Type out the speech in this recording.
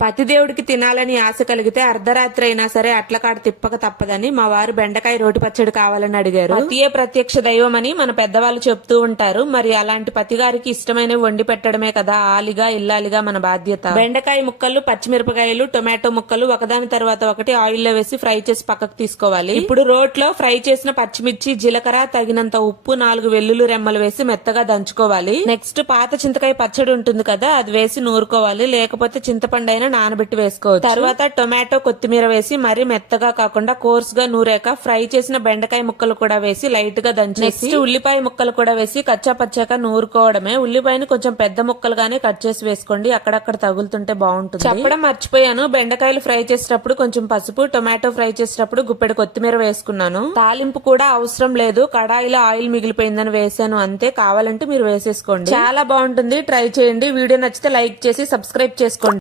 పతిదేవుడికి తినాలని ఆశ కలిగితే అర్ధరాత్రి అయినా సరే అట్లకాడ తిప్పక తప్పదని మా వారు బెండకాయ రోటి పచ్చడి కావాలని అడిగారు. పతియే ప్రత్యక్ష దైవం అని మన పెద్దవాళ్ళు చెప్తూ ఉంటారు. మరి అలాంటి పతి గారికి ఇష్టమైనవి వండి పెట్టడమే కదా ఆలిగా ఇల్లాలిగా మన బాధ్యత. బెండకాయ ముక్కలు పచ్చిమిరపకాయలు టొమాటో ముక్కలు ఒకదాని తర్వాత ఒకటి ఆయిల్లో వేసి ఫ్రై చేసి పక్కకు తీసుకోవాలి. ఇప్పుడు రోట్లో ఫ్రై చేసిన పచ్చిమిర్చి జీలకర్ర తగినంత ఉప్పు నాలుగు వెల్లుల్లి రెమ్మలు వేసి మెత్తగా దంచుకోవాలి. నెక్స్ట్ పాత చింతకాయ పచ్చడి ఉంటుంది కదా అది వేసి నూరుకోవాలి. లేకపోతే చింతపండు అయినా నానబెట్టి వేసుకోవచ్చు. తర్వాత టొమాటో కొత్తిమీర వేసి మరీ మెత్తగా కాకుండా కోర్స్గా నూరాక ఫ్రై చేసిన బెండకాయ ముక్కలు కూడా వేసి లైట్గా దంచేసి ఉల్లిపాయ ముక్కలు కూడా వేసి కచ్చా పచ్చాక నూరుకోవడమే. ఉల్లిపాయని కొంచెం పెద్ద ముక్కలుగానే కట్ చేసి వేసుకోండి. అక్కడక్కడ తగులుతుంటే బాగుంటుంది. చెప్పడం మర్చిపోయాను. బెండకాయలు ఫ్రై చేసేటప్పుడు కొంచెం పసుపు టొమాటో ఫ్రై చేసేటప్పుడు గుప్పెడు కొత్తిమీర వేసుకున్నాను. తాలింపు కూడా అవసరం లేదు. కడాయిలో ఆయిల్ మిగిలిపోయిందని వేసాను అంతే. కావాలంటే మీరు వేసేసుకోండి. చాలా బాగుంటుంది. ట్రై చేయండి. వీడియో నచ్చితే లైక్ చేసి సబ్స్క్రైబ్ చేసుకోండి.